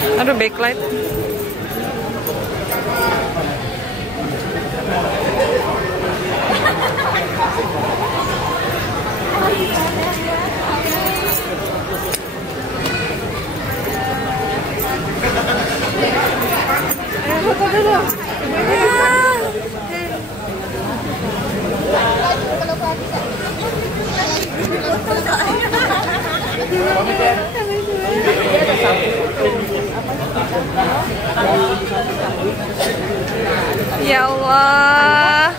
Aduh, backlight. Foto dulu. Ya Allah.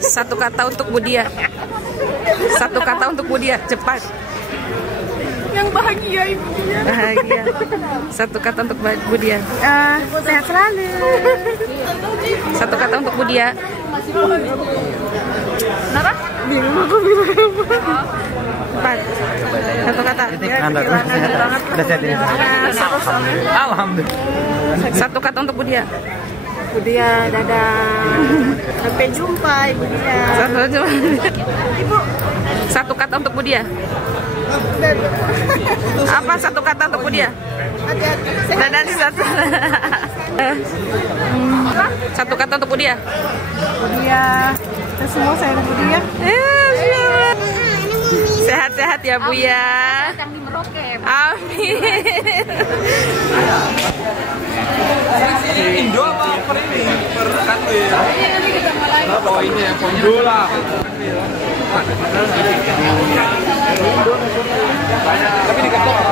Satu kata untuk Budia. Satu kata untuk Budia, cepat. Yang bahagia ibu dia. Bahagia. Satu kata untuk Budia. Sehat selalu. Satu kata untuk Budia. Kenapa? Bingung aku bilang apa. Cepat. Satu kata. Alhamdulillah. Satu kata untuk Budia. Budia, dadah. Sampai jumpa ibu dia. Satu kata untuk Budia. Apa satu kata untuk Budia? Hati-hati. Dadah satu. Satu kata untuk Budia. Budia. Kita semua sayang Budia. Sehat-sehat ya Bu ya. Kami meroket. Amin. Indo apa per ini? Per kanwil. Oh ini ya, Indo lah. Tapi diketok.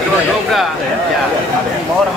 Terima dobra. Ya. Orang.